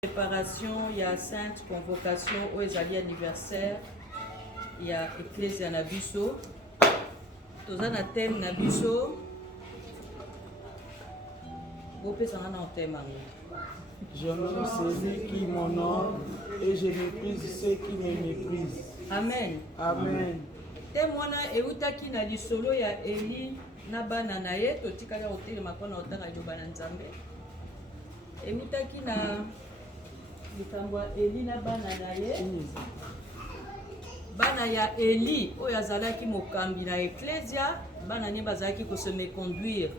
Préparation, il y a sainte convocation aux anniversaire, il y a Ecclesia Nabiso, toza na thème Nabiso, j'honore celui qui m'honore et je méprise ceux qui me méprisent. Amen. Amen. Thème wana eutaki na lisolo ya Eli na bana na ye totikaka kotelema mpona kotanga liloba na Nzambe. Eutaki na likambo ya Eli na bana na ye. Bana ya Eli oyo azalaki mokambi na Ecclesia, bana ne bazalaki ko se méconduire.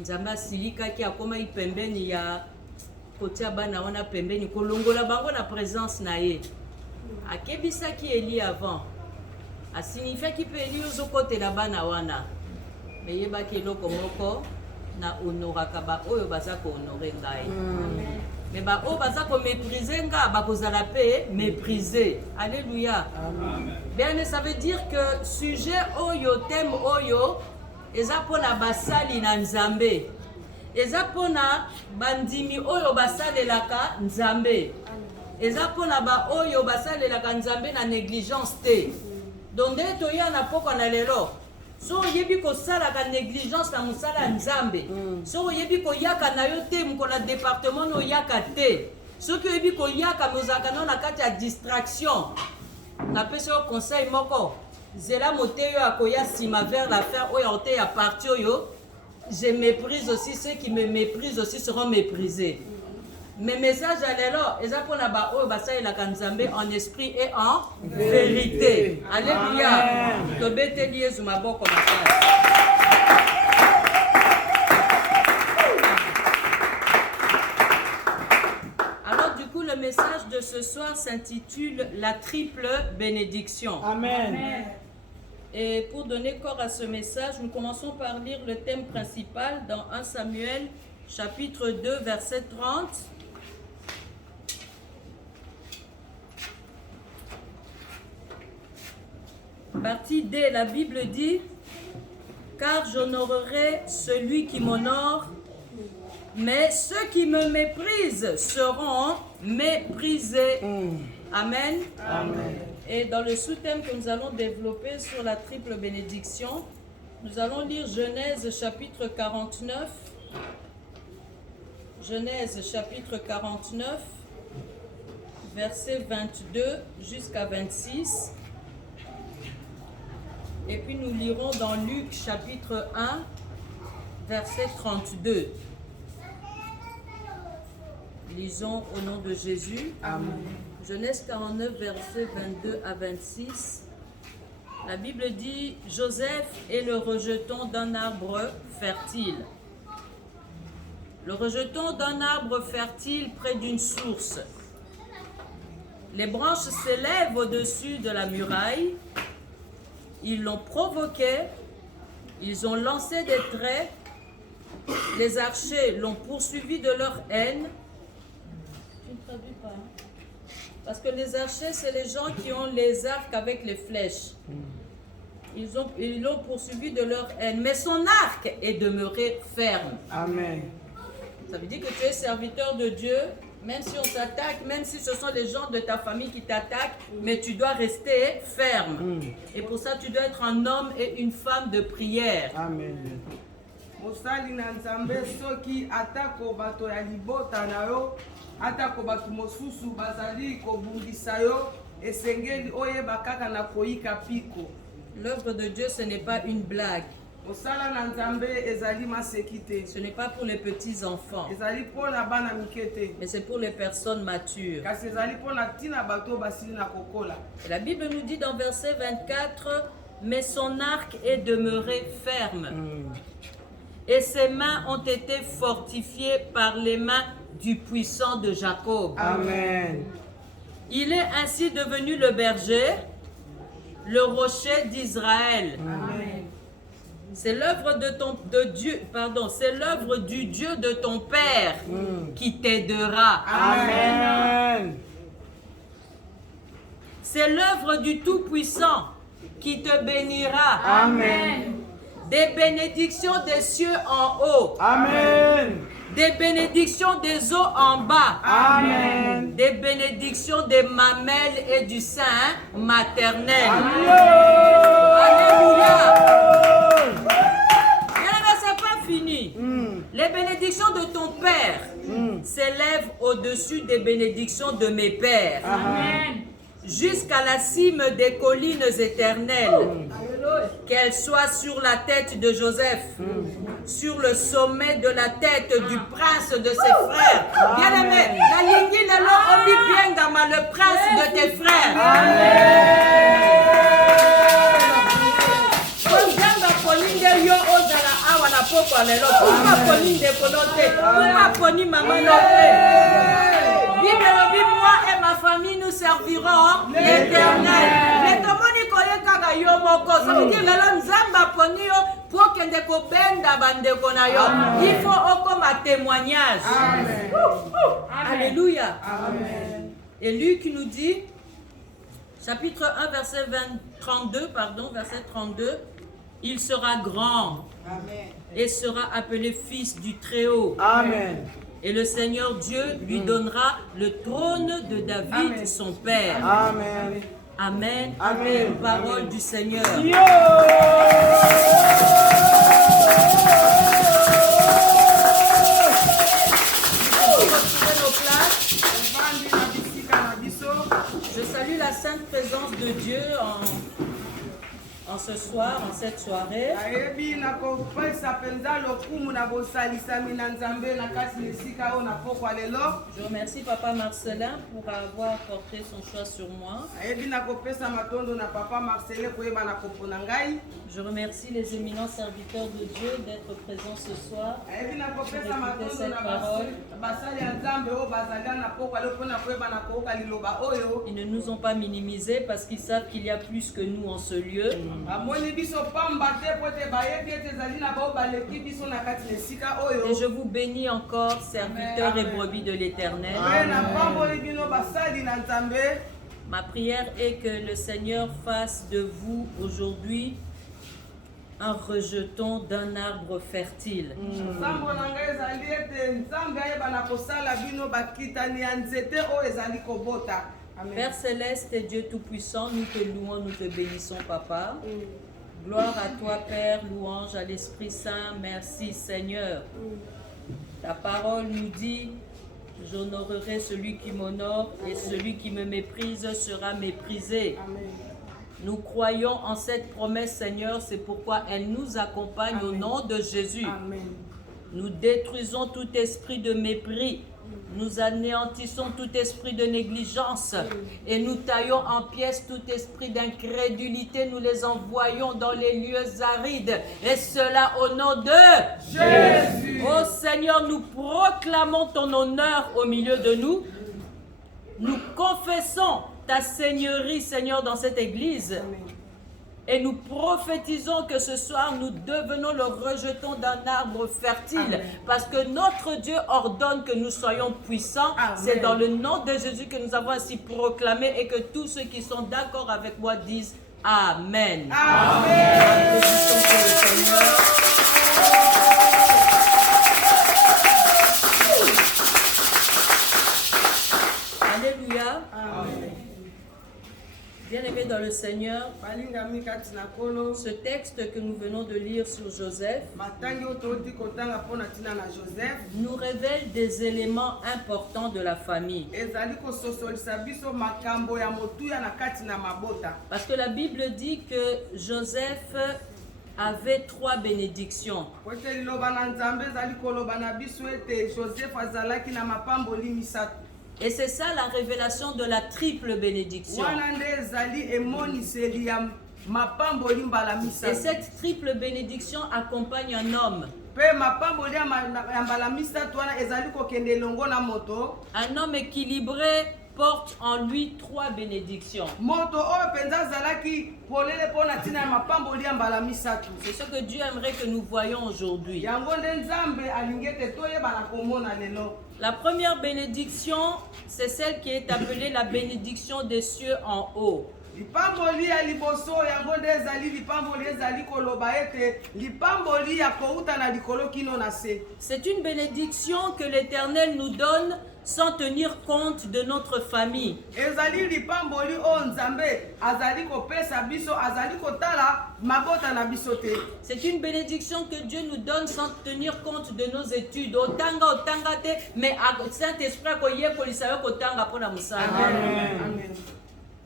Nzambe asilikaki akomaki pembeni ya kotia bana wana pembeni kolongola bango na présence na ye. Akebisaki Eli avant. Asignifiaki pe Eli ozokotela bana wana. Me yebaki eloko moko na honoraka ba oyo baza ko honorer ngai. Mais ba oyo baza ko mépriser nga bakozala pe mépriser. Alléluia. Amen. Bien, ça veut dire que sujet oyo thème oyo eza pona basali na Nzambe. Eza pona bandimi oyo basalelaka Nzambe. Eza pona ba oyo basalelaka Nzambe na négligence te. Donde toya na poko na lelo. So yebi ko sala ka négligence na musala Nzambe. So yebi ko yaka na yo te mko na département no yaka te. So que yebi ko yaka mozaka na kati ya distraction. Na pese au conseil moko. Zela moteyo akoya sima vers la fin oyo ote ya parti oyo. Je méprise aussi ceux qui me méprisent aussi seront méprisés. Mes messages à l'élo, eza pona ba oyo basalelaka Nzambe en esprit et en vérité. Alléluia. Tobeteli Yesu maboko makasi. Alors du coup, le message de ce soir s'intitule La triple bénédiction. Amen. Et pour donner corps à ce message, nous commençons par lire le thème principal dans 1 Samuel chapitre 2 verset 30. Partie D, la Bible dit « Car j'honorerai celui qui m'honore, mais ceux qui me méprisent seront méprisés. » Amen. Amen. Et dans le sous-thème que nous allons développer sur la triple bénédiction, nous allons lire Genèse chapitre 49. Genèse chapitre 49, versets 22 jusqu'à 26. Et puis nous lirons dans Luc chapitre 1, verset 32. Lisons au nom de Jésus. Amen. Genèse 49, verset 22 à 26. La Bible dit « Joseph est le rejeton d'un arbre fertile. Le rejeton d'un arbre fertile près d'une source. Les branches s'élèvent au-dessus de la muraille. Ils l'ont provoqué, ils ont lancé des traits, les archers l'ont poursuivi de leur haine. » Tu ne traduis pas, hein? Parce que les archers, c'est les gens qui ont les arcs avec les flèches. Ils l'ont poursuivi de leur haine. Mais son arc est demeuré ferme. Amen. Ça veut dire que tu es serviteur de Dieu, même si on t'attaque, même si ce sont les gens de ta famille qui t'attaquent, mais tu dois rester ferme. Et pour ça, tu dois être un homme et une femme de prière. Amen. Mosali na Nzambe soki atako bato ya libota na yo atako bato mosusu bazali kobundisa yo esengeli oyeba kaka na koyika piko. L'œuvre de Dieu, ce n'est pas une blague. Mosala na Nzambe ezali maseki te. Ce n'est pas pour les petits enfants, Ezali mpona bana mike te. mais c'est pour les personnes matures. Kasi ezali mpona tina bato basili na kokola. Et la Bible nous dit dans verset 24, « Mais son arc est demeuré ferme. Et ses mains ont été fortifiées par les mains du puissant de Jacob. » Amen. Il est ainsi devenu le berger, le rocher d'Israël. Amen. C'est l'œuvre c'est l'œuvre du Dieu de ton Père qui t'aidera. Amen. C'est l'œuvre du Tout-Puissant qui te bénira. Amen. Des bénédictions des cieux en haut. Amen. Des bénédictions des eaux en bas. Amen. Des bénédictions des mamelles et du sein maternel. Alléluia. Bien-aimé, c'est pas fini. Les bénédictions de ton père s'élèvent au-dessus des bénédictions de mes pères. Amen. Jusqu'à la cime des collines éternelles. Qu'elle soit sur la tête de Joseph, sur le sommet de la tête du prince de ses frères. Bien-aimé, la ligne de l'homme bien gama, le prince de tes frères. Moi et ma famille, nous servirons l'Éternel. Mais comment nous connaissons yo moko? Ça veut dire que Nzamba poni yo pour que ndeko benda bandeko na yo. Il faut comme un témoignage. Alléluia. Amen. Et Luc nous dit, chapitre 1, verset 32, il sera grand et sera appelé fils du Très-Haut. Amen. Et le Seigneur Dieu lui donnera le trône de David, son père. Amen. Amen. Amen. Parole du Seigneur. Yo! Retrouvez nos places. Evandi na bisika na biso. Je salue la sainte présence de Dieu en ce soir, en cette soirée. Nayebi na kopesa penza lokumu na bosalisami na Nzambe na kati na esika oyo na pokwa lelo. Je remercie Papa Marcelin pour avoir porté son choix sur moi. Nayebi na kopesa matondo na papa Marcelin koyeba na kopona ngai. Je remercie les éminents serviteurs de Dieu d'être présents ce soir. Nayebi na kopesa Écoutez matondo cette na parole. basali ya Nzambe oyo bazali na pokwa lelo mpona koyeba na koyoka liloba oyo. Ils ne nous ont pas minimisés parce qu'ils savent qu'il y a plus que nous en ce lieu. Amoni biso pamba te po ete bayebi ete ezali na bao baleki biso na kati na esika oyo. Et je vous bénis encore, serviteurs et brebis de l'Éternel. Mpe na pamboli bino basali na Nzambe. Ma prière est que le Seigneur fasse de vous aujourd'hui un rejeton d'un arbre fertile. Nzambo na ngai ezali ete Nzambe ayeba na kosala bino bakitani ya nzete oyo ezali kobota. Amen. Père Céleste et Dieu Tout-Puissant, nous te louons, nous te bénissons, Papa. Gloire à toi, Père, louange à l'Esprit Saint. Merci, Seigneur. Ta parole nous dit, j'honorerai celui qui m'honore et celui qui me méprise sera méprisé. Amen. Nous croyons en cette promesse, Seigneur, c'est pourquoi elle nous accompagne au nom de Jésus. Amen. Nous détruisons tout esprit de mépris. Nous anéantissons tout esprit de négligence et nous taillons en pièces tout esprit d'incrédulité. Nous les envoyons dans les lieux arides et cela au nom de Jésus. Oh Seigneur, nous proclamons ton honneur au milieu de nous. Nous confessons ta seigneurie, Seigneur, dans cette église. Amen. Et nous prophétisons que ce soir, nous devenons le rejeton d'un arbre fertile. Amen. Parce que notre Dieu ordonne que nous soyons puissants. Amen. C'est dans le nom de Jésus que nous avons ainsi proclamé et que tous ceux qui sont d'accord avec moi disent Amen. Amen. Applaudissons pour le Seigneur. Alléluia. Amen. Bien-aimés dans le Seigneur, Balingami kati na kolo. ce texte que nous venons de lire sur Joseph Matangi oyo toti kotanga mpona ntina na Joseph. nous révèle des éléments importants de la famille. Ezali kososolisa biso makambo ya motuya na kati na mabota. Parce que la Bible dit que Joseph avait 3 bénédictions. Po ete liloba na Nzambe ezali koloba na biso ete Joseph azalaki na mapamboli misato. Et c'est ça la révélation de la triple bénédiction. Wana nde ezali emoniseli ya mapamboli mbala Et misato. cette triple bénédiction accompagne un homme. Mpe mapamboli ya mbala misato wana ezali kokende elongo na moto. Un homme équilibré porte en lui 3 bénédictions. Moto oyo mpenza azalaki polele mpona ntina ya mapamboli ya mbala misato. C'est ce que Dieu aimerait que nous voyions aujourd'hui. Yango nde Nzambe alingi ete toyebana komona lelo. La première bénédiction, c'est celle qui est appelée la bénédiction des cieux en haut. lipamboli ya liboso yango nde ezali lipamboli ezali koloba ete lipamboli ya kouta na likolo kino na se. C'est une bénédiction que l'Éternel nous donne sans tenir compte de notre famille. Ezali lipamboli o Nzambe azali kopesa biso azali kotala mabota na biso te. C'est une bénédiction que Dieu nous donne sans tenir compte de nos études. Otanga te, mais Saint-Esprit koye polisayo kotanga pona musala. Amen.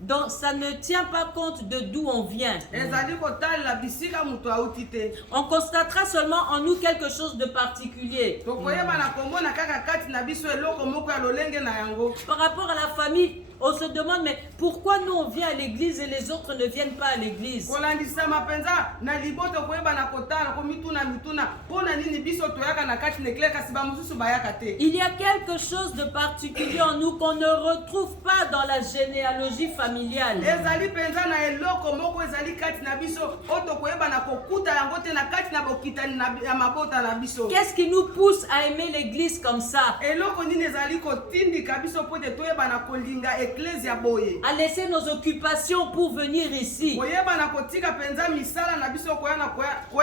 Donc ça ne tient pas compte de d'où on vient. Ezali kotala bisika muto auti te. On constatera seulement en nous quelque chose de particulier. Tokoyeba na komona kaka kati na biso eloko moko ya lolenge na yango. Par rapport à la famille, on se demande mais pourquoi nous on vient à l'église et les autres ne viennent pas à l'église? Kolandisa mapenza na liboto koyeba na kotala komituna mituna pona nini biso toyaka na kati nekle kasi ba mususu bayaka te. Il y a quelque chose de particulier en nous qu'on ne retrouve pas dans la généalogie familiale. Ezali penza na eloko moko ezali kati na biso oto koyeba na kokuta yango te na kati na bokitani na mabota na biso. Qu'est-ce qui nous pousse à aimer l'église comme ça? Eloko nini ezali kotindika biso pote toyeba na kolinga ecclesia boye. À laisser nos occupations pour venir ici. Koyeba na kotika penza misala na biso koya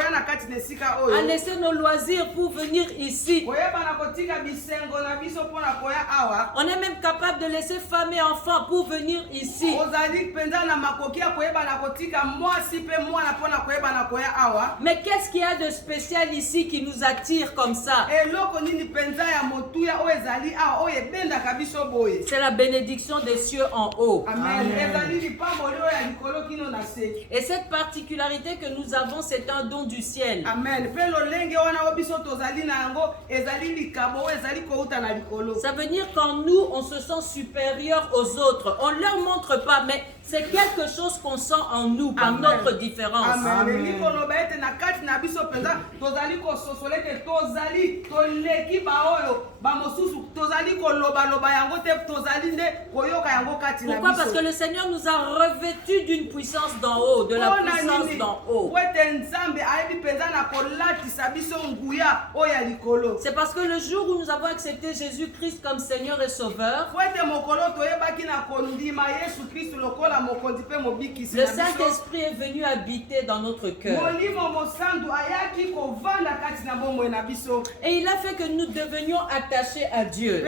na kati nesika oyo. À laisser nos loisirs pour venir ici. Koyeba na kotika bisengo na biso pona koya awa. On est même capable de laisser femmes et enfants pour venir ici. Ozali penza na makoki ya koyeba na kotika mwasi pe mwana pona koyeba na koya awa. Mais qu'est-ce qu'il y a de spécial ici qui nous attire comme ça? Eloko nini penza ya motuya o ezali awa o ebenda kabiso boye. C'est la bénédiction des cieux en haut. Amen. Ezali lipamboli o ya likolo kino na se. Et cette particularité que nous avons, c'est un don du ciel. Amen. Pe lolenge wana o biso tozali na yango ezali likabo ezali kouta na likolo. Ça veut dire qu'en nous, on se sent supérieur aux autres. On ne leur montre pas, mais c'est quelque chose qu'on sent en nous, par notre différence. Amen. Likoloba ete na kati na biso penza tozali kososole ete tozali toleki baoyo bamosusu tozali koloba loba yango te tozali nde koyoka yango kati na biso. Pourquoi? Parce que le Seigneur nous a revêtus d'une puissance d'en haut, de la puissance d'en haut. C'est parce que le jour où nous avons accepté Jésus-Christ comme Seigneur et Sauveur, le Saint-Esprit est venu habiter dans notre cœur. Et il a fait que nous devenions attachés à Dieu.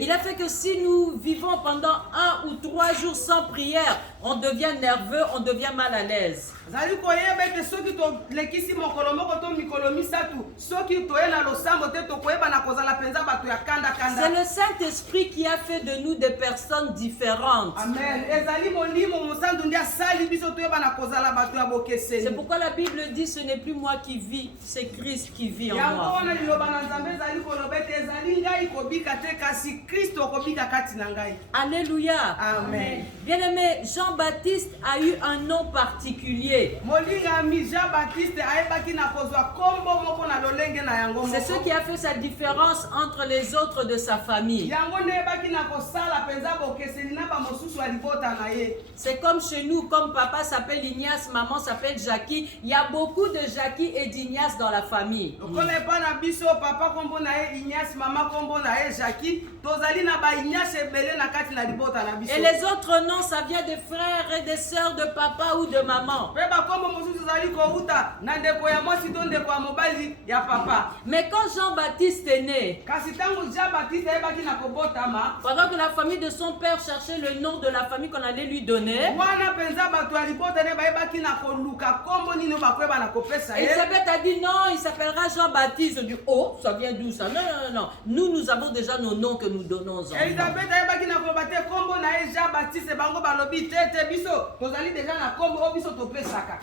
Il a fait que si nous vivons pendant 1 ou 3 jours sans prière, on devient nerveux, on devient mal à l'aise. C'est le Saint-Esprit qui a fait de nous des personnes différentes. Amen. C'est pourquoi la Bible dit ce n'est plus moi qui vis, c'est Christ qui vit en moi. Alléluia. Amen. Bien-aimé, Jean-Baptiste a eu un nom particulier. C'est ce qui a fait sa différence entre les autres de sa famille. C'est comme chez nous, comme papa s'appelle Ignace, maman s'appelle Jackie. Il y a beaucoup de Jackie et d'Ignace dans la famille. Et les autres noms, ça vient des frères et des sœurs de papa ou de maman. Mais quand Jean-Baptiste est né, pendant que la famille de son père cherchait le nom de la famille qu'on allait lui donner, Elisabeth a dit non, il s'appellera Jean-Baptiste. Je dis, oh, ça vient d'où ça? Non, non, non, non. Nous avons déjà nos noms que nous donnons aux enfants.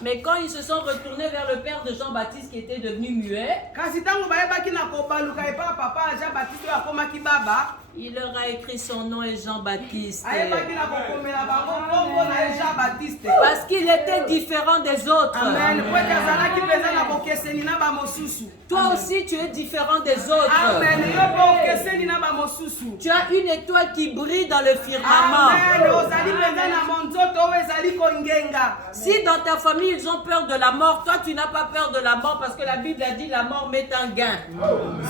Mais quand ils se sont retournés vers le père de Jean-Baptiste qui était devenu muet, il leur a écrit son nom est Jean-Baptiste. Parce qu'il était différent des autres. Amen. Toi aussi tu es différent des autres. Amen. koyeba mosusu. Tu as une étoile qui brille dans le firmament. Amen. Ozali penza na monzoto oyo ezali kongenga. Si dans ta famille ils ont peur de la mort, toi tu n'as pas peur de la mort parce que la Bible a dit la mort met un gain.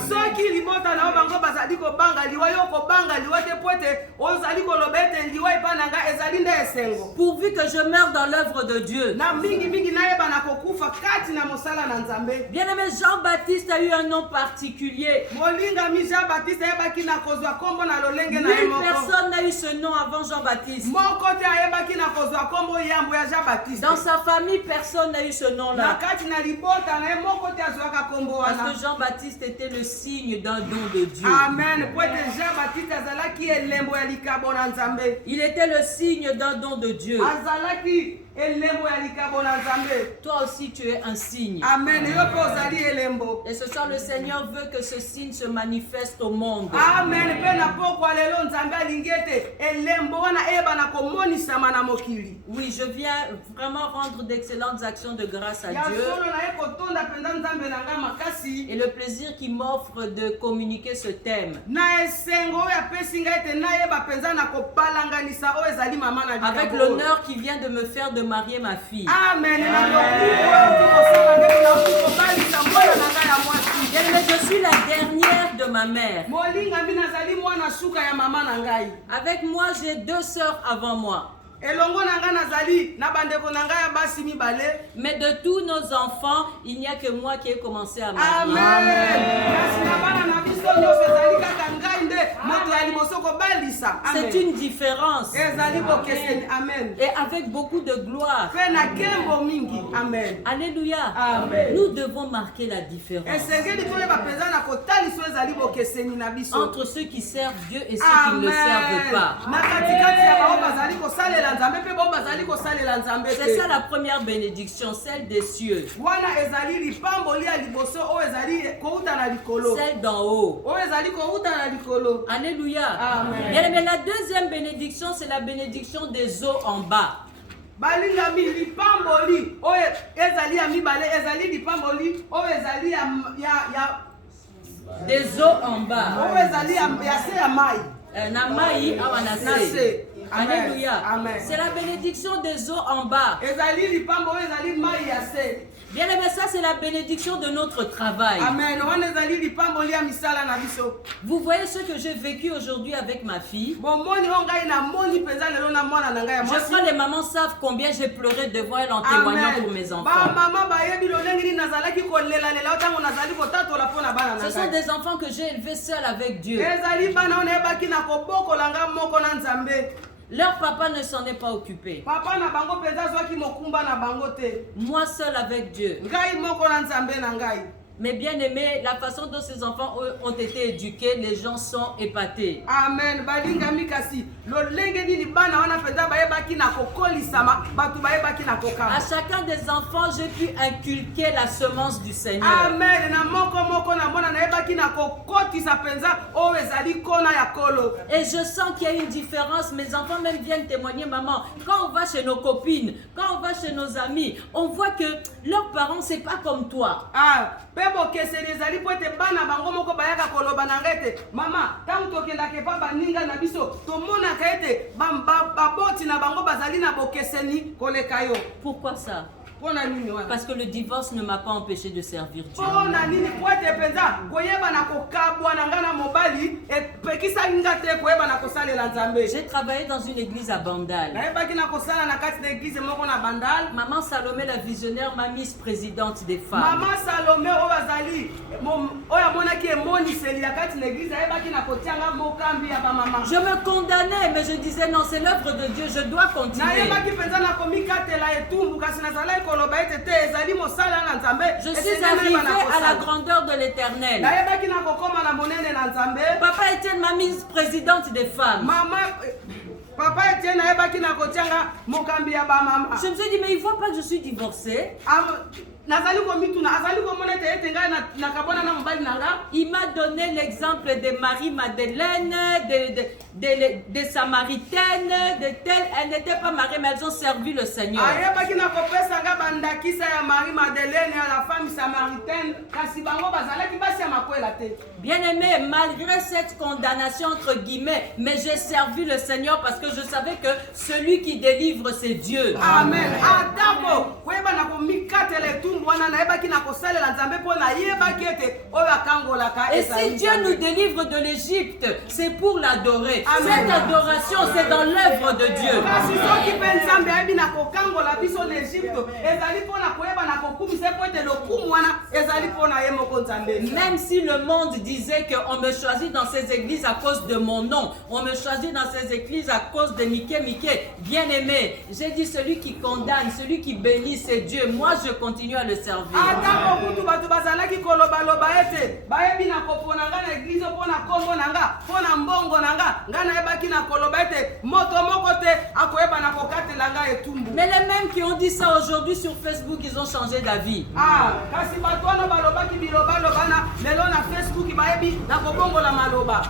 Soki libota na bango bazali kobanga liwa yo kobanga liwa te poete ozali koloba ete liwa epa na nga ezali nde esengo. Pourvu que je meure dans l'œuvre de Dieu. Na mingi nayeba na kokufa kati na mosala na Nzambe. Bien-aimé, Jean-Baptiste a eu un nom particulier. Molinga mi Jean-Baptiste ayebaki na kozwa kombo na lolenge na ye Nulle moko. personne n'a eu ce nom avant Jean-Baptiste. Moko te ayebaki na kozwa kombo yambo ya Jean-Baptiste. Dans sa famille, personne n'a eu ce Na nom-là. kati na libota na ye moko te azwaka kombo Parce wana. que Jean-Baptiste était le signe d'un don de Dieu. Amen. Poete Jean-Baptiste azalaki elembo ya likabo na Nzambe. Il était le signe d'un don de Dieu. Azalaki elembo ya likabo na Nzambe. Toi aussi, tu es un signe. Amen. Yo pe ozali elembo. Et ce soir, le Seigneur veut que ce signe se manifeste au monde. Amen. Pe na pokwa lelo Nzambe alingi ete elembo wana eyeba na komonisama na mokili. Oui, je viens vraiment rendre d'excellentes actions de grâce à Ya Dieu. solo na ye kotonda penza Nzambe na nga makasi. Et le plaisir qu'il m'offre de communiquer ce thème. Na esengo oyo apesi ngai ete nayeba penza na kopalanganisa oyo ezali mama na likabo. Avec l'honneur qu'il vient de me faire de marier ma fille. Amen. Na lokumu oyo okosala ngai na kobalisa mwana na ngai ya mwasi. Bien-aimé, je suis la dernière de ma mère. Molinga mi nazali mwana suka ya mama na ngai. Avec moi, j'ai 2 sœurs avant moi. Elongo na ngai nazali na bandeko na ngai ya basi mibale. Mais de tous nos enfants, il n'y a que moi qui ai commencé à marier. Amen. Kasi na bana na biso nyonso ezali kaka ngai nde moto ya liboso kobalisa. Amen. C'est une différence. Ezali bokeseni. Amen. Et avec beaucoup de gloire. Pe na kembo mingi. Amen. Alléluia. Amen. Nous devons marquer la différence Esengeli toyeba penza na kotaliso ezali bokeseni na biso. entre ceux qui servent Dieu et ceux qui ne le servent pas. Na katikati ya bao bazali kosalela Nzambe pe bao bazali kosalela Nzambe te. C'est ça la première bénédiction, celle des cieux, Wana ezali lipamboli ya liboso oyo ezali kouta na likolo. celle d'en haut. Oyo ezali kouta na likolo. Alléluia. Amen. Bien, mais la deuxième bénédiction, c'est la bénédiction des eaux en bas. Balingami lipamboli oyo ezali ya mibale ezali lipamboli oyo ezali ya Des eaux en bas. oyo ezali ya se ya mai. Namai awanase. Nase. Amen. Alléluia. Amen. C'est la bénédiction des eaux en bas. Ezali lipambo oyo ezali mai ya se. Bien aimé, ça c'est la bénédiction de notre travail. Amen. Wana ezali lipamboli ya misala na biso. Vous voyez ce que j'ai vécu aujourd'hui avec ma fille. Bomoni oyo ngai na moni penza lelo na mwana na ngai ya Je mwasi. crois que les mamans savent combien j'ai pleuré devant elles en témoignant pour mes Ba enfants. mama bayebi lolenge nini nazalaki kolela lela otango nazali kotatola mpona bana na Ce sont ngai. des enfants que j'ai élevés seuls avec Dieu. Ezali bana oyo nayebaki na kobokola nga moko na Nzambe. Leur papa ne s'en est pas occupé. Papa na bango penza azwaki mokumba na bango te. Moi seul avec Dieu. Ngai moko na Nzambe na ngai. Mais bien aimé, la façon dont ces enfants ont été éduqués, les gens sont épatés. Amen. Balingami kasi lolenge nini bana wana penza bayebaki na kokolisama batu bayebaki na À kokama. chacun des enfants, j'ai pu inculquer la semence du Seigneur. Amen. Na moko na mona nayebaki na kokotisa penza oyo ezali kona ya kolo. Et je sens qu'il y a une différence. Mes enfants même viennent témoigner, maman, quand on va chez nos copines, quand on va chez nos amis, on voit que leurs parents, c'est pas comme toi. Ah, pebo keseli ezali po ete bana bango moko bayaka koloba na ngai ete mama ntango tokendaka epa baninga na biso tomonaka ete baboti na bango bazali na bokeseni koleka yo. Pourquoi ça? Mpona nini wana? Parce que le divorce ne m'a pas empêché de servir Dieu. Mpona nini po ete penza koyeba na kokabwa na ngai na mobali epekisaki nga te koyeba na kosalela Nzambe. J'ai travaillé dans une église à Bandal. Nayebaki na kosala na kati na eglize moko na Bandal. Maman Salomé, la visionnaire, m'a mise présidente des femmes. Mama Salome oyo azali oyo amonaki emoniseli ya kati na eglize ayebaki na kotianga mokambi ya bamama. Je me condamnais, mais je disais non, c'est l'œuvre de Dieu, je dois continuer. Nayebaki penza na komikatela etumbu kasi nazalaki koloba ete te ezali mosala na Nzambe. Je suis arrivée à la grandeur de l'Éternel. Nayebaki na kokoma na monene na Nzambe. Papa Étienne m'a mise présidente des femmes. Papa Etienne nayebaki na kotianga mokambi ya bamama. Je me suis dit, mais il ne voit pas que je suis divorcée. Il m'a donné l'exemple de Marie-Madeleine, des Samaritaines, de telles. Elles n'étaient pas mariées, mais elles ont servi le Seigneur. Bien-aimé, malgré cette condamnation entre guillemets, mais j'ai servi le Seigneur parce que je savais que celui qui délivre, c'est Dieu. Amen. Et si Dieu nous délivre de l'Égypte, c'est pour l'adorer. Cette adoration, c'est dans l'œuvre de Dieu. Même si le monde disait qu'on me choisit dans ces églises à cause de mon nom, on me choisit dans ces églises à cause de Mickey, bien aimé, j'ai dit celui qui condamne, celui qui bénit, c'est Dieu. Moi, je continue à le servir. Mais les mêmes qui ont dit ça aujourd'hui sur Facebook, ils ont changé d'avis.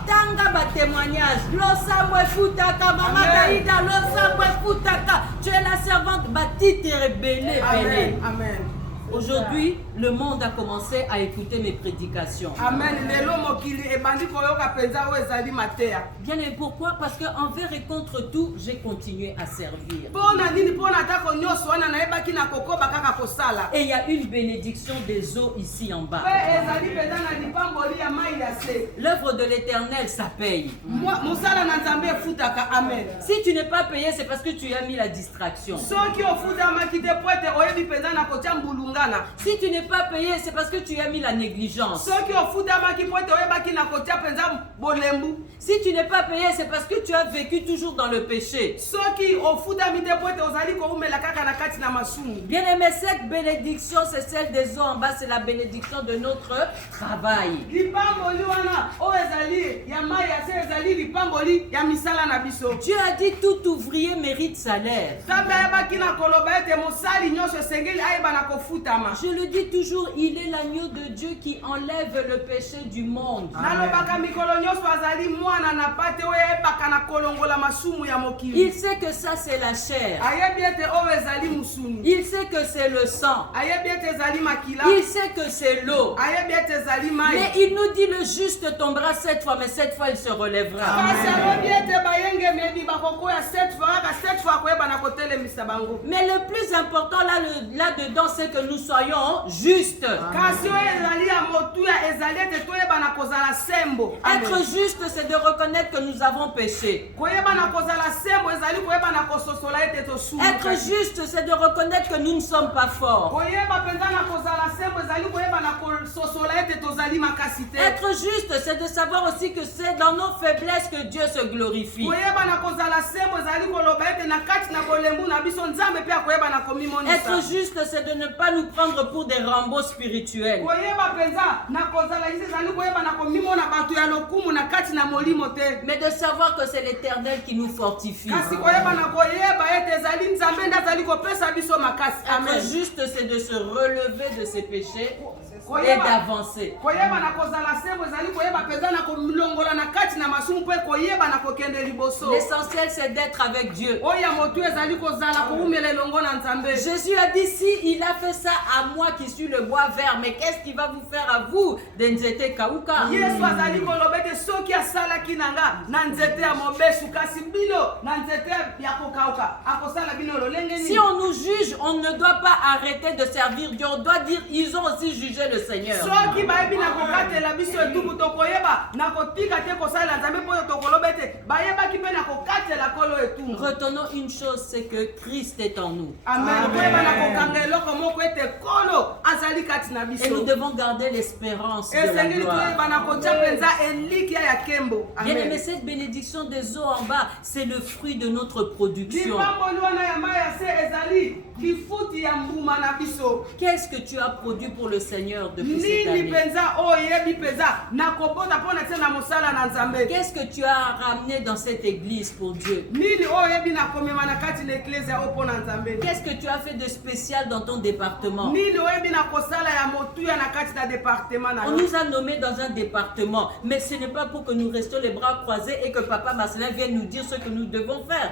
Tanga ba témoignage, l'osambwe futaka, mama Daïda, l'osambwe futaka. Tu es la servante bâtie, t'es rebelle. Amen. Aujourd'hui, le monde a commencé à écouter mes prédications. Amen. Bien et pourquoi? Parce qu'envers et contre tout, j'ai continué à servir. Et il y a une bénédiction des eaux ici en bas. L'œuvre de l'Éternel, ça paye. Si tu n'es pas payé, c'est parce que tu as mis la distraction. Si tu n'es pas payé, c'est parce que tu as mis la négligence. Si tu n'es pas payé, c'est parce que tu as vécu toujours dans le péché. Bien aimé, cette bénédiction, c'est celle des eaux en bas, c'est la bénédiction de notre travail. Dieu a dit tout ouvrier mérite salaire. Je le dis toujours, il est l'agneau de Dieu qui enlève le péché du monde. Il sait que ça c'est la chair. Il sait que c'est le sang. Il sait que c'est l'eau. Mais il nous dit le juste tombera 7 fois, mais 7 fois il se relèvera. Mais le plus important là-dedans, c'est que nous soyons justes. Être juste, c'est de reconnaître que nous avons péché. Être juste, c'est de reconnaître que nous ne sommes pas forts. Être juste, c'est de savoir aussi que c'est dans nos faiblesses que Dieu se glorifie. Être juste, c'est de ne pas nous prendre pour des Rambo spirituels. Mais de savoir que c'est l'Éternel qui nous fortifie. Être juste, c'est de se relever de ses péchés et d'avancer. L'essentiel, c'est d'être avec Dieu. Jésus a dit, si il a fait ça à moi qui suis le bois vert, mais qu'est-ce qu'il va vous faire à vous? Denzete kauka. Si on nous juge, on ne doit pas arrêter de servir Dieu. On doit dire, ils ont aussi jugé le Seigneur. Retenons une chose, c'est que Christ est en nous. Et nous devons garder l'espérance de la gloire. Bien aimé, cette bénédiction des eaux en bas, c'est le fruit de notre production. Qu'est-ce que tu as produit pour le Seigneur depuis cette année? Qu'est-ce que tu as ramené dans cette église pour Dieu? Qu'est-ce que tu as fait de spécial dans ton département? kosala ya motuya na kati na département na On yo. nous a nommés dans un département, mais ce n'est pas pour que nous restions les bras croisés et que Papa Marcelin vienne nous dire ce que nous devons faire.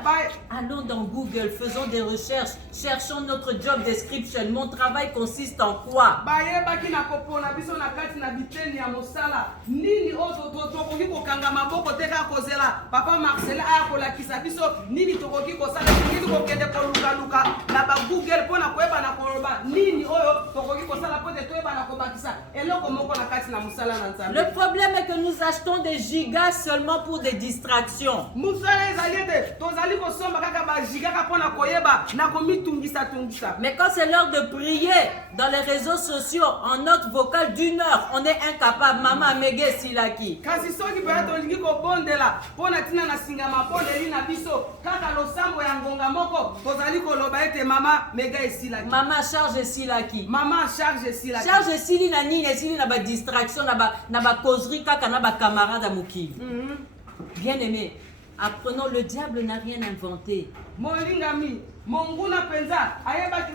Allons dans Google, faisons des recherches, cherchons notre job description. Mon travail consiste en quoi? Bayebaki na kopona biso na kati na biteni ya mosala. Nini oyo tokoki kokanga maboko te kaka kozela Papa Marcelin aya kolakisa biso nini tokoki kosala nini kokende kolukaluka na ba Google mpona koyeba na koloba nini oyo tokoki kosala mpo te toyeba na kobakisa eloko moko na kati na mosala na Nzambe. Le problème est que nous achetons des gigas seulement pour des distractions. Mosala ezali ete tozali kosomba kaka ba giga kaka mpona koyeba na komitungisa. Mais quand c'est l'heure de prier dans les réseaux sociaux en note vocale d'1 heure, on est incapable. Maman Mege Silaki. Kasi soki pena tolingi kobondela mpona tina na singa mabondeli na biso kaka losambo ya ngonga moko tozali koloba ete mama Mega esilaki. Maman charge Silaki. Maman charge esilaki. Charge Sili na nini esili na ba distraction na ba causerie kaka na ba camarade à Mukivu. Bien aimé, apprenons, le diable n'a rien inventé. Molingami monguna penza ayebaki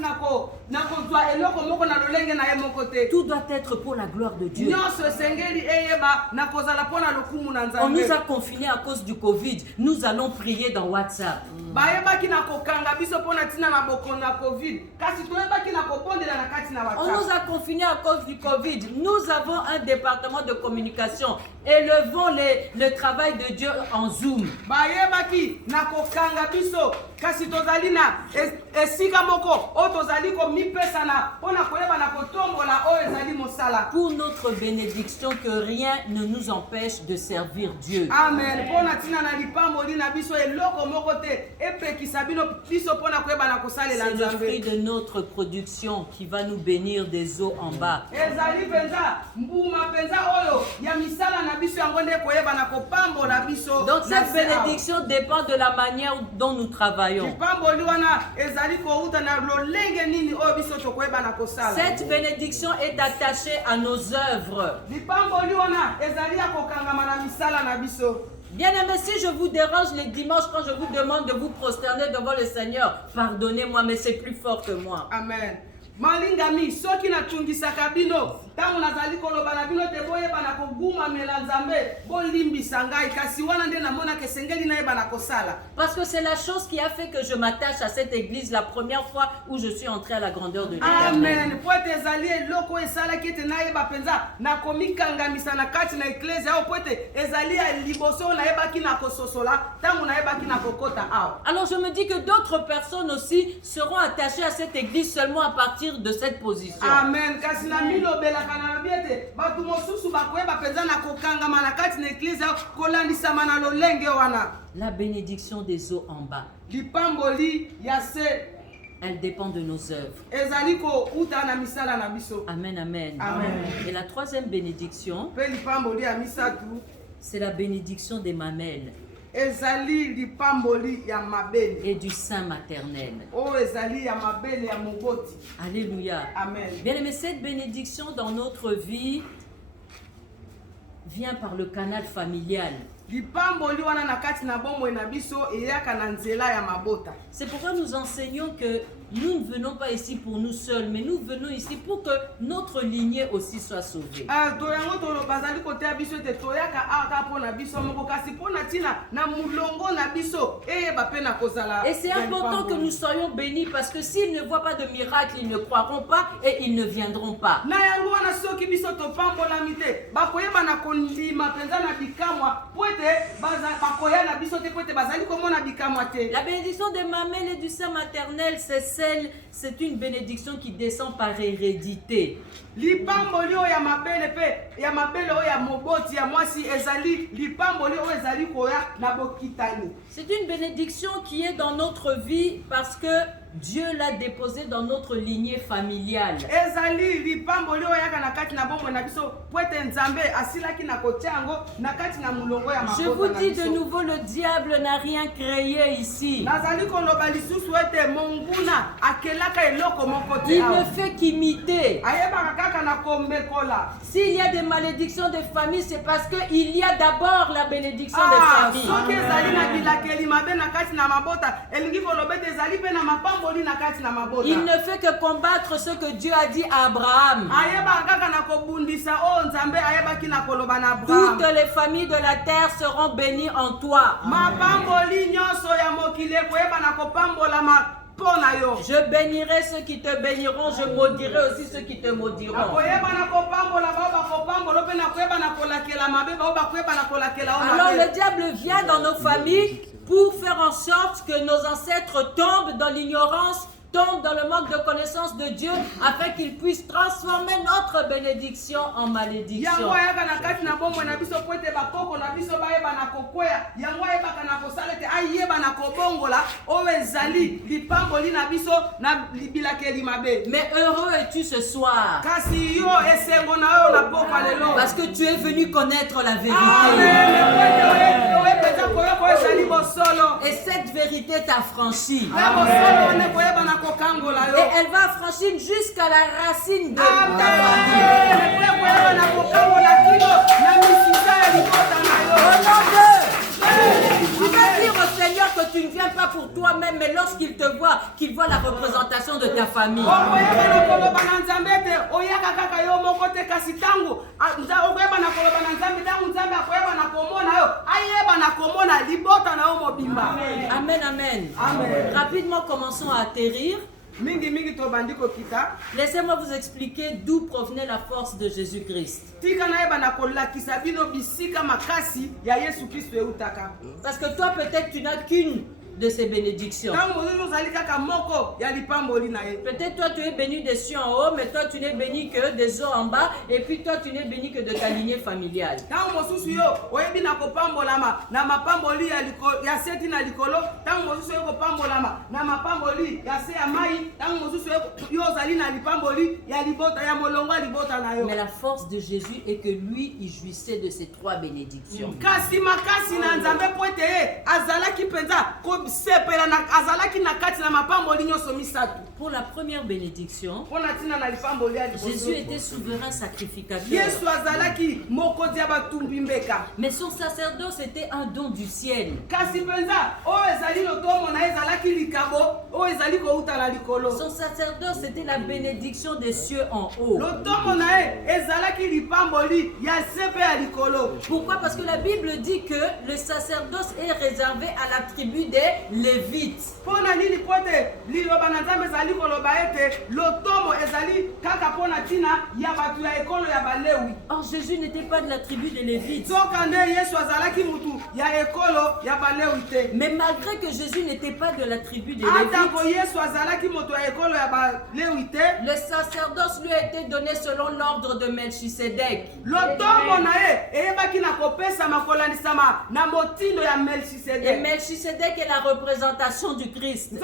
nakozwa eloko moko na lolenge na ye moko te. Tout doit être pour la gloire de Dieu. Nyonso esengeli eyeba nakozala mpona lokumu na Nzambe. On nous a confinés à cause du Covid. Nous allons prier dans WhatsApp. Bayebaki na kokanga biso mpona tina na bokono na Covid. Kasi toyebaki na kobondela na kati na On WhatsApp. nous a confinés à cause du Covid. Nous avons un département de communication. Élevons le travail de Dieu en Zoom. Bayebaki na kokanga biso kasi tozali na esika moko o tozali komipesa na mpona koyeba na kotombola oyo ezali mosala. Pour notre bénédiction, que rien ne nous empêche de servir Dieu. Amen. Mpona tina na lipamboli na biso eloko moko te epekisa biso mpona koyeba na kosalela C'est le fruit Nzambe. de notre production qui va nous bénir des eaux en bas. Ezali penza mbuma penza oyo ya misala na biso yango nde koyeba na kopambola biso. Donc na cette se awa. bénédiction dépend de la manière dont nous travaillons. lipamboli wana ezali kouta na lolenge nini oyo biso tokoyeba na kosala. Cette bénédiction est attachée à nos œuvres. Lipamboli wana ezali ya kokangama na misala na biso. Bien-aimés, si je vous dérange les dimanches quand je vous demande de vous prosterner devant le Seigneur, pardonnez-moi, mais c'est plus fort que moi. Amen. Malingami soki natungisaka bino ntango nazali koloba na bino te boyeba na kogumamela Nzambe bolimbisa ngai kasi wana nde namonaka esengeli nayeba na kosala. Parce que c'est la chose qui a fait que je m'attache à cette église la première fois où je suis entrée à la grandeur de l'Éternel. Amen. Po ete ezali eloko esalaki ete nayeba mpenza nakomikangamisa na kati na eklezia oyo po ete ezali ya liboso oyo nayebaki na kososola ntango nayebaki na kokota awa. Alors je me dis que d'autres personnes aussi seront attachées à cette église seulement à partir de cette position. Amen. Kasi na milobelaka na lobi ete bato mosusu bakoyeba mpenza na kokangama na kati na eklezia kolandisama na lolenge wana. La bénédiction des eaux en bas, Lipamboli ya se elle dépend de nos œuvres. ezali kouta na misala na biso. Amen, amen. Amen. Et la troisième bénédiction, Mpe lipamboli ya misatu c'est la bénédiction des mamelles ezali lipamboli ya mabele et du sein maternel. oyo ezali ya mabele ya moboti. Alléluia. Amen. Bien aimé, cette bénédiction dans notre vie vient par le canal familial. Lipamboli wana na kati na bomoi na biso eyaka na nzela ya mabota. C'est pourquoi nous enseignons que nous ne venons pas ici pour nous seuls, mais nous venons ici pour que notre lignée aussi soit sauvée. Toyango tolo bazali kotea biso te toyaka aka mpona biso moko kasi mpona tina na mulongo na biso eyeba mpe na kozala. Et c'est important que nous soyons bénis parce que s'ils ne voient pas de miracle, ils ne croiront pas et ils ne viendront pas. Na yango wana soki biso topambolami te bakoyeba na kondima mpenza na bikamwa po ete bakoya na biso te po ete bazali komona bikamwa te. La bénédiction des mamelles et du sein maternel, c'est une bénédiction qui descend par hérédité. Lipamboli oyo ya mabele pe ya mabele oyo ya moboti ya mwasi ezali lipamboli oyo ezali koya na bokitani. C'est une bénédiction qui est dans notre vie parce que Dieu l'a déposée dans notre lignée familiale. Ezali lipamboli oyo yaka na kati na bomoi na biso po ete Nzambe asilaki na kotia yango na kati na mulongo ya mabota na biso. Je vous dis de nouveau, le diable n'a rien créé ici. Nazali koloba lisusu ete monguna akelaka eloko moko te. Il ne fait qu'imiter. Ayebaka kaka na komekola. S'il y a des malédictions de famille, c'est parce qu'il y a d'abord la bénédiction des familles. Soki ezali na bilakeli mabe na kati na mabota elingi koloba ete ezali mpe na mapamboli na kati na mabota. Il ne fait que combattre ce que Dieu a dit à Abraham. Ayeba kaka na kobundisa oyo Nzambe ayebaki na koloba na Abraham. Toutes les familles de la terre seront bénies en toi. Mapamboli nyonso ya mokili koyeba na kopambolama. Je bénirai ceux qui te béniront, je maudirai aussi ceux qui te maudiront. Alors le diable vient dans nos familles pour faire en sorte que nos ancêtres tombent dans l'ignorance, tombent dans le manque de connaissance de Dieu, afin qu'il puisse transformer notre bénédiction en malédiction. Mais heureux es-tu ce soir, parce que tu es venu connaître la vérité. Et cette vérité t'a franchi. Et elle va franchir jusqu'à la racine de ta famille. Au nom de, tu vas dire au Seigneur que tu ne viens pas pour toi-même, mais lorsqu'il te voit, qu'il voit la représentation de ta famille. Amen, amen. Rapidement, commençons à atterrir. Laissez-moi vous expliquer d'où provenait la force de Jésus-Christ. Parce que toi, peut-être, tu n'as qu'une de ces bénédictions. Peut-être toi tu es béni des cieux en haut, mais toi tu n'es béni que des eaux en bas, et puis toi tu n'es béni que de ta lignée familiale. Mais la force de Jésus est que lui, il jouissait de ces trois bénédictions. Pour la première bénédiction, Jésus était souverain sacrificateur. Mais son sacerdoce était un don du ciel. Son sacerdoce était la bénédiction des cieux en haut. Pourquoi? Parce que la Bible dit que le sacerdoce est réservé à la tribu des Lévites. Or Jésus n'était pas de la tribu des Lévites. Mais malgré que Jésus n'était pas de la tribu des Lévites, le sacerdoce lui a été donné selon l'ordre de Melchisédek. Et Melchisédek est la représentation du Christ, de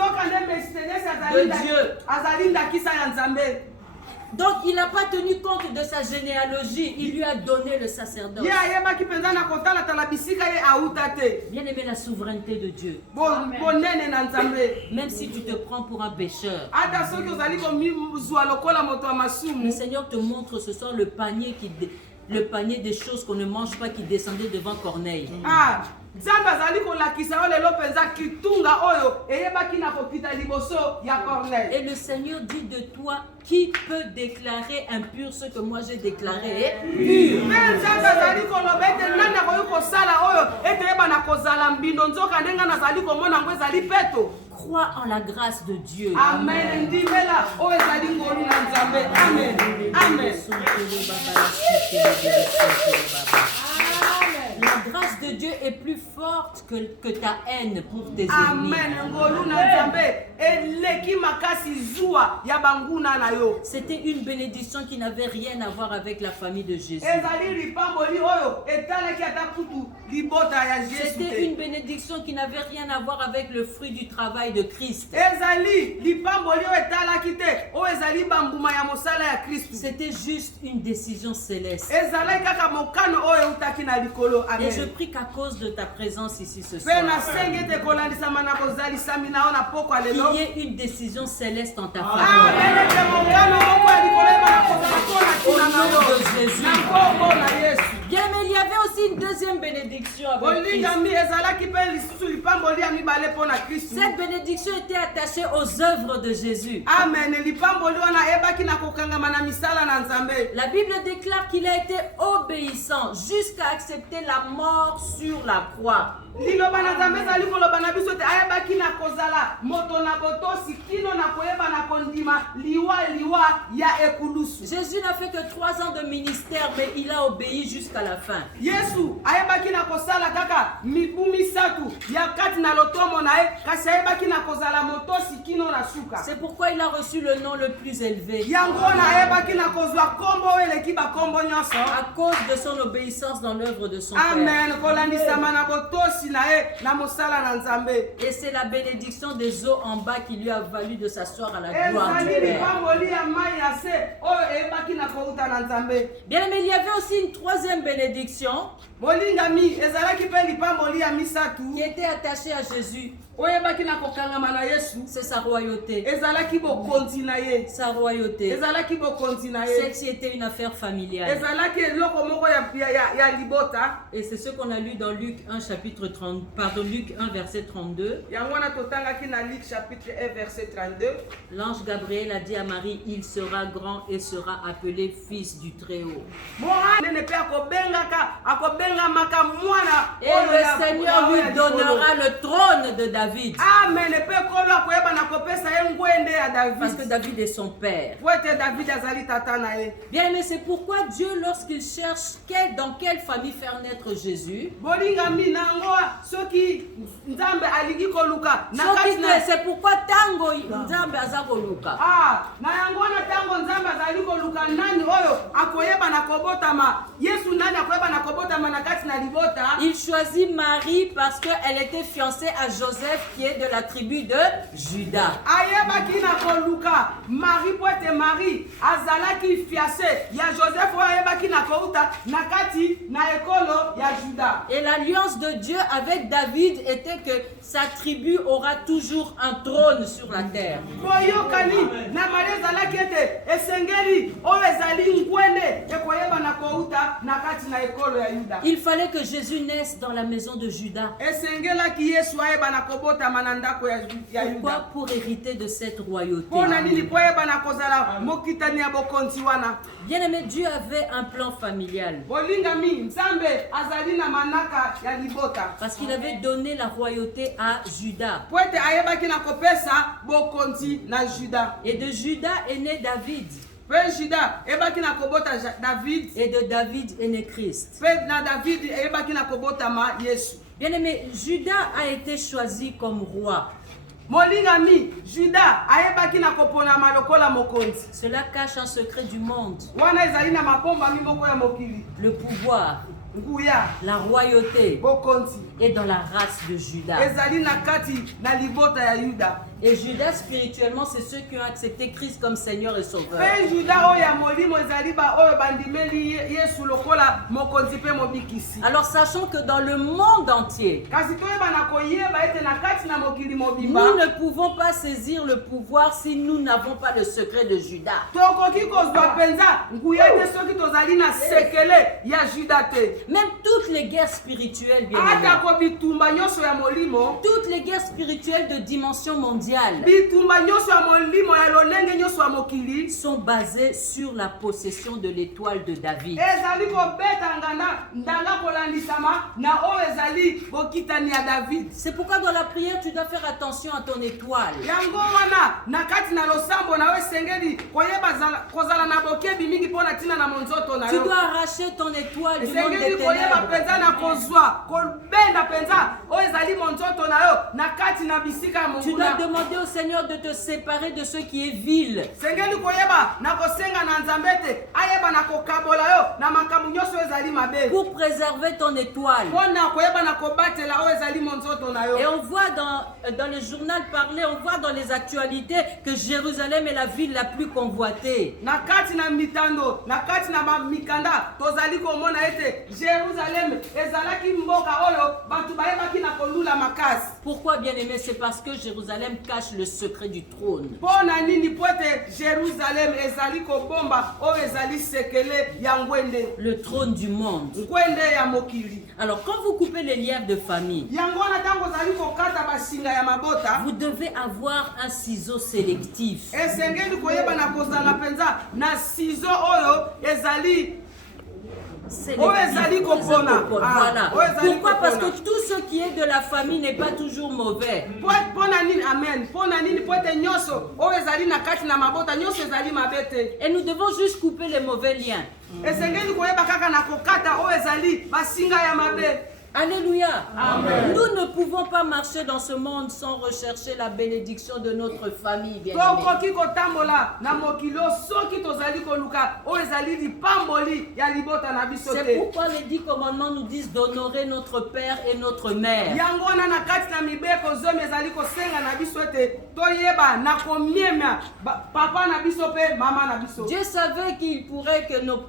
Dieu. Donc il n'a pas tenu compte de sa généalogie, il lui a donné le sacerdoce. Bien aimé, la souveraineté de Dieu. Même si tu te prends pour un pécheur, le Seigneur te montre ce soir le panier des choses qu'on ne mange pas qui descendait devant Corneille. Et le Seigneur dit de toi, qui peut déclarer impur ce que moi j'ai déclaré pur? Crois en la grâce de Dieu. Amen. Amen. Amen. La grâce de Dieu est plus forte que ta haine pour tes ennemis. C'était une bénédiction qui n'avait rien à voir avec la famille de Jésus. C'était une bénédiction qui n'avait rien à voir avec le fruit du travail de Christ. C'était juste une décision céleste. Et je prie qu'à cause de ta présence ici ce soir, qu'il y ait une décision céleste en ta faveur. Au nom de Jésus. Bien, mais il y avait aussi une deuxième bénédiction avec Christ. mibale mpo na Kristo. Cette bénédiction était attachée aux œuvres de Jésus. Amen. Lipamboli wana ayebaki na kokangama na misala na Nzambe. La Bible déclare qu'il a été obéissant jusqu'à accepter la mort sur la croix. Liloba na Nzambe ezali koloba na biso te ayebaki na kozala moto na botosi kino na koyeba na kondima liwa ya ekulusu. Jésus n'a fait que 3 ans de ministère, mais il a obéi jusqu'à la fin. Yesu ayebaki na kosala kaka mibu misatu ya kati na lotomo na ye kasi ayebaki na kozala motosi kino na suka. C'est pourquoi il a reçu le nom le plus élevé. Yango na ayebaki na kozwa kombo eleki bakombo nyonso. À cause de son obéissance dans l'œuvre de son Amen. Père. Kolandisama na botosi na ye na mosala na Nzambe. Et c'est la bénédiction des eaux en bas qui lui a valu de s'asseoir à la gloire du Ezali Père. lipamboli ya mai ya se oyo eyebaki na kouta na Nzambe. Bien, mais il y avait aussi une troisième bénédiction Molingami ezalaki mpe lipamboli ya misatu qui était attachée à Jésus. oyebaki na kokangama na Yesu. C'est sa royauté. Ezalaki bokonzi na ye. Sa royauté. Ezalaki bokonzi na ye. Celle-ci était une affaire familiale. Ezalaki eloko moko ya libota. Et c'est ce qu'on a lu dans Luc 1, chapitre 30, pardon, Luc 1, verset 32. Yango wana totangaki na Luc chapitre 1 verset 32. L'ange Gabriel a dit à Marie, il sera grand et sera appelé fils du Très-Haut. Nene pe akobengamaka mwana Et le Seigneur lui donnera le trône de David. Amen. Pe kolo akoyeba na kopesa ye ngwende ya Parce que David. David est son père. Wete David azali tata na ye. Bien, mais c'est pourquoi Dieu, lorsqu'il cherche dans quelle famille faire naître Jésus, Bolingami nango soki Nzambe alingi koluka na kati na c'est pourquoi Tango Nzambe azakoluka. na yango na tango Nzambe azali koluka nani oyo akoyeba na kobotama Yesu nani akoyeba na kobotama na kati na libota. Il choisit Marie parce qu'elle était fiancée à Joseph qui est de la tribu de Juda. Ayebaki na koluka Marie poete Marie azalaki fiancé ya Joseph oyo ayebaki na kouta na kati na ekolo ya Juda. Et l'alliance de Dieu avec David était que sa tribu aura toujours un trône sur la terre. Boyokani na Marie azalaki ete esengeli oyo ezali ngwende ekoyeba na kouta na kati na ekolo ya Yuda. Il fallait que Jésus naisse dans la maison de Juda. Esengelaki Yesu ayeba na kobotama na ndako ya Pourquoi? Yuda. Pour hériter de cette royauté. Pona nini po yeba na kozala mokitani ya bokonzi wana. Bien-aimé, Dieu avait un plan familial. Bolingami Nzambe azali na manaka ya libota. Parce qu'il avait donné la royauté à Juda. Poete ayebaki na kopesa bokonzi na Juda. Et de Juda est né David. Pe Juda ebaki na kobota David. Et de David est né Christ. Pe na David ebaki na kobotama Yesu. Bien-aimé, Juda a été choisi comme roi. Molingami Juda ayebaki na koponama lokola mokonzi. Cela cache un secret du monde. Wana ezali na mapomba mimoko ya mokili. Le pouvoir, Nguya la royauté bokonzi est dans la race de Juda. ezali na kati na libota ya Yuda. Et Juda, spirituellement, c'est ceux qui ont accepté Christ comme Seigneur et Sauveur. Pe Juda oyo ya molimo ezali ba oyo bandimeli Yesu lokola mokonzi pe mobikisi. Alors sachons que dans le monde entier, Kasi toyeba na koyeba ete na kati na mokili mobimba nous ne pouvons pas saisir le pouvoir si nous n'avons pas le secret de Juda. tokoki kozwa penza nguya te soki tozali na sekele ya Juda te. Même toutes les guerres spirituelles, bien Ata ko bitumba nyonso ya molimo, toutes les guerres spirituelles de dimension mondiale bitumba nyonso ya molimo ya lolenge nyonso ya mokili sont basées sur la possession de l'étoile de David. ezali kobeta ndanga kolandisama na oyo ezali bokitani ya David. C'est pourquoi dans la prière, tu dois faire attention à ton étoile. Yango wana na kati na losambo na we sengeli koyeba kozala na bokebi mingi pona tina na monzoto na Tu yo. dois arracher ton étoile du monde des Sengeli koyeba ténèbres. penza na kozwa kobenda penza oyo ezali monzoto na yo na kati na bisika ya Tu dois monguna. demander au Seigneur de te séparer de ce qui est vil. Sengeli koyeba na kosenga na Nzambe te ayeba na kokabola yo na makambo nyonso ezali mabe. Pour préserver ton étoile. Pona koyeba na kobatela oyo ezali monzoto na yo. Et on voit dans le journal parler, on voit dans les actualités que Jérusalem est la ville la plus convoitée. Na kati na mitando na kati na mikanda tozali komona ete Jérusalem ezalaki mboka oyo batu bayebaki na kolula makasi. Pourquoi, bien-aimé? C'est parce que Jérusalem cache le secret du trône. Pona nini pote Jérusalem ezali kobomba oyo ezali sekele ya ngwende Le trône du monde. ngwende ya mokili. Alors, quand vous coupez les liens de famille, Yango wana ntango ozali kokata basinga ya mabota vous devez avoir un ciseau sélectif. esengeli koyeba na kozala mpenza na ciseau oyo ezali Sélectif. Kopona. Voilà. Pourquoi? Parce Kopona. que tout ce qui est de la famille n'est pas toujours mauvais. mpona nini amen mpona nini po ete nyonso oyo ezali na kati na mabota nyonso ezali mabe te Et nous devons juste couper les mauvais liens. esengeli koyeba kaka na kokata oyo ezali basinga ya mabe. Alléluia. Amen. Nous ne pouvons pas marcher dans ce monde sans rechercher la bénédiction de notre famille, bien-aimés. tokoki kotambola na mokili soki tozali koluka oyo ezali lipamboli ya libota na biso C'est te. pourquoi les 10 commandements nous disent d'honorer notre père et notre mère. yango wana na kati na mibeko zomi ezali kosenga na biso ete toyeba na komiema papa na biso pe mama na biso. Dieu savait qu'il pourrait que notre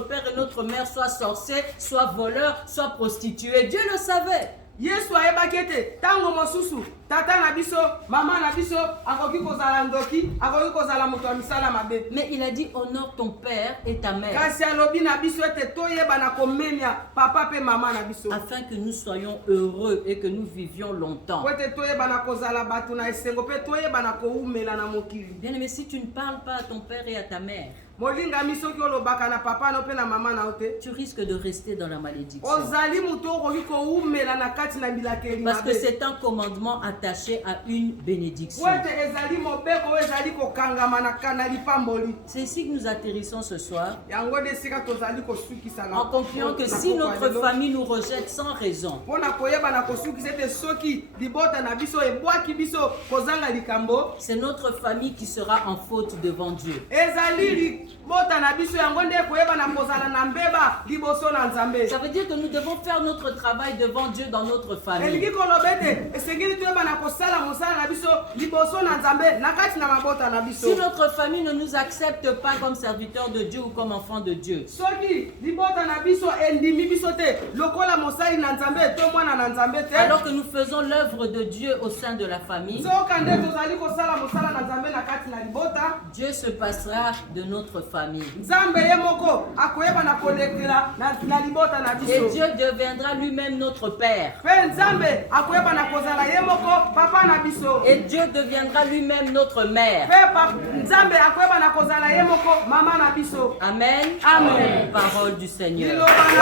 père et notre mère soient sorciers, soient voleurs, soient prostitués. Dieu le savait. yesu ayebaki ete ntango mosusu tata na biso mama na biso akoki kozala ndoki akoki kozala moto ya misala mabe. Mais il a dit honore ton père et ta mère. kasi alobi na biso ete toyeba na komemia papa pe mama na biso Afin que nous soyons heureux et que nous vivions longtemps. po ete toyeba na kozala bato na esengo mpe toyeba na koumela na mokili. Bien aimé, si tu ne parles pas à ton père et à ta mère, molingami soki olobaka na papa no mpe na mama na yo te tu risques de rester dans la malédiction. ozali moto okoki koumela na kati na bilakeli Parce que mabe c'est un commandement attaché à une bénédiction. po ete ezali mobeko oyo ezali kokangama na lipamboli. C'est ici que nous atterrissons ce soir, yango nde esika tozali kosukisa en concluant que si notre famille nous rejette sans raison, mpo na koyeba na kosukisa ete soki libota na biso ebwaki biso kozanga likambo c'est notre famille qui sera en faute devant Dieu. ezali libota na biso yango nde koyeba na kozala na mbeba liboso na nzambe. Ça veut dire que nous devons faire notre travail devant Dieu dans notre famille. elingi koloba ete esengeli toyeba na kosala mosala na biso liboso na nzambe na kati na mabota na biso. Si notre famille ne nous accepte pas comme serviteurs de Dieu ou comme enfants de Dieu, soki libota na biso endimi biso te lokola mosali na nzambe to mwana na nzambe te alors que nous faisons l'œuvre de Dieu au sein de la famille, soka nde tozali kosala mosala na nzambe na kati na libota Dieu se passera de notre famille. nzambe ye moko akoyeba na kolekela na libota na Et biso Dieu deviendra lui-même notre Père. mpe nzambe akoyeba na kozala ye moko papa na biso Et Dieu deviendra lui-même notre mère. mpe nzambe akoyeba na kozala ye moko mama na biso. Amen. Amen. Parole du Seigneur. Liloba na